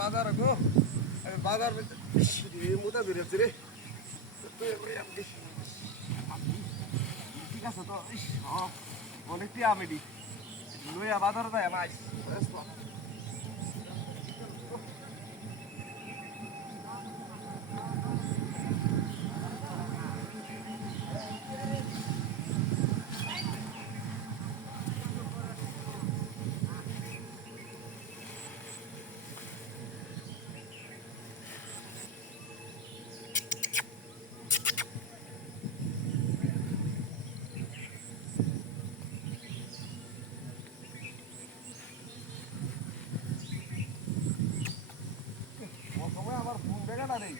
বাজার গো বাজার মোটা বেরিয়েছে রে ঠিক আছে তো অনেকটি আমি লইয়া বাজার যায় মাছ সময় আমার ফোন বেগাটা নেই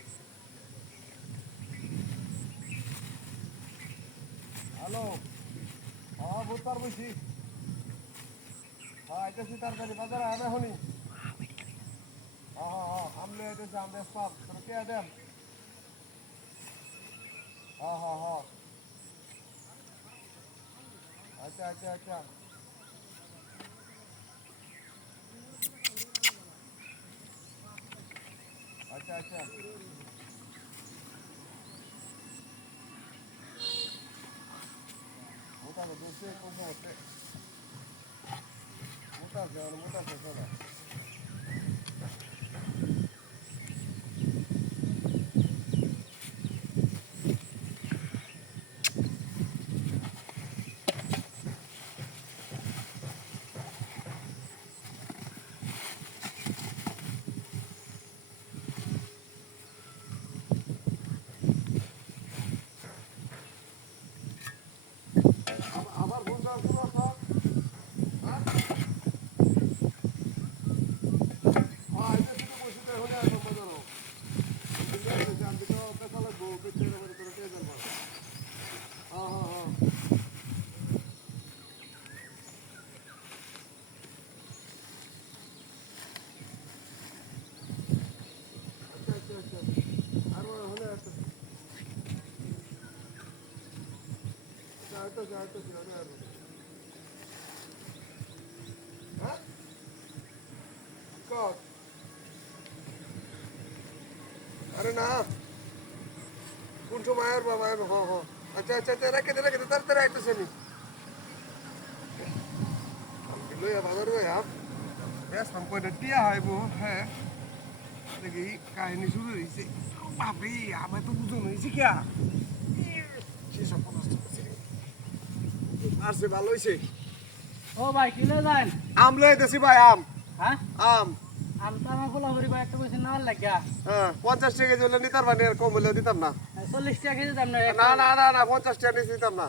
হ্যালো হ্যাঁ বুধবার বলছি হ্যাঁ এটাছি তরকারি বাজারে আনে হনি হ্যাঁ হ্যাঁ আমলে এটাছি আমি পাব তোর কে দেন হ্যাঁ হ্যাঁ হ্যাঁ আচ্ছা আচ্ছা আচ্ছা আচ্ছা আচ্ছা মোটা দোষে কোন হচ্ছে মোটা সোনা আবার বন্ধু পুরো সব হ্যাঁ হ্যাঁ এটা শুধু বসে হলে আর বাজারও আমি তো পেশা লাগবো পেছনে করে তোর কে জানবা হ্যাঁ হ্যাঁ হ্যাঁ আচ্ছা আচ্ছা আচ্ছা আর হলে একটা যাইতো হ্যাঁ কত আরে না কোন সময় আর বাবা হ্যাঁ হ্যাঁ আচ্ছা আচ্ছা আচ্ছা রেখে দে তাড়াতাড়ি আইতেছে নি লইয়া বাজার হইয়া বেশ আমি কয়টা টিয়া হইব হ্যাঁ দেখি কাহিনী শুরু হয়েছে বাপরে আমার তো বুঝুন হয়েছে কিয়া সেসব আসছে ভালো হয়েছে ও ভাই কিনে যান আম লইতেছি ভাই আম হ্যাঁ আম আম তো আমার গোলা করি ভাই একটা কইছেন না লাগিয়া হ্যাঁ 50 টাকা কেজি হলে নিতাম না কম হলে দিতাম না 40 টাকা কেজি দাম না না না না না 50 টাকা নিয়ে দিতাম না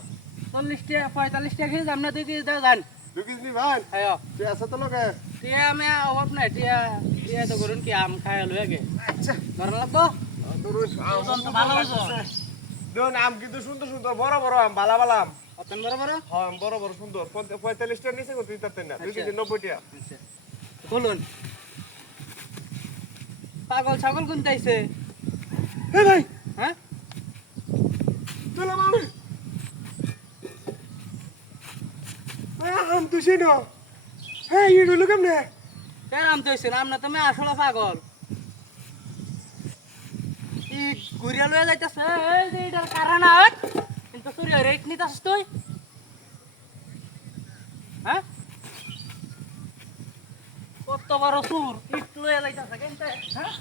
40 টাকা 45 টাকা কেজি দাম না 2 কেজি দাও যান 2 কেজি নি ভাই আয়ো তুই আছে তো লোকে টিয়া আমি অভাব নাই টিয়া তো করুন কি আম খাই লই আগে আচ্ছা ধরন লাগবো ধরুন ওজন তো ভালো হইছো দেখুন আম কিন্তু সুন্দর সুন্দর বড় বড় আম ভালো ভালো আম অতন বড় বড় হ্যাঁ বড় বড় সুন্দর 45 টাকা নিচে করতে দিতেন না 2 কেজি 90 টাকা আচ্ছা বলুন পাগল ছাগল কোনতে আইছে এ ভাই হ্যাঁ চলো মামি আম তো চিনো হ্যাঁ ইয়ে হলো কেমনে কেন আম তো হইছে আম না তুমি আসলে পাগল ই ঘুরিয়া লয়ে যাইতাছে এই যে এটার কারণ আর কিন্তু তুই রেট নিতাস তুই হ্যাঁ কত বড় সুর ইট লয়ে যাইতাছে কেনতে হ্যাঁ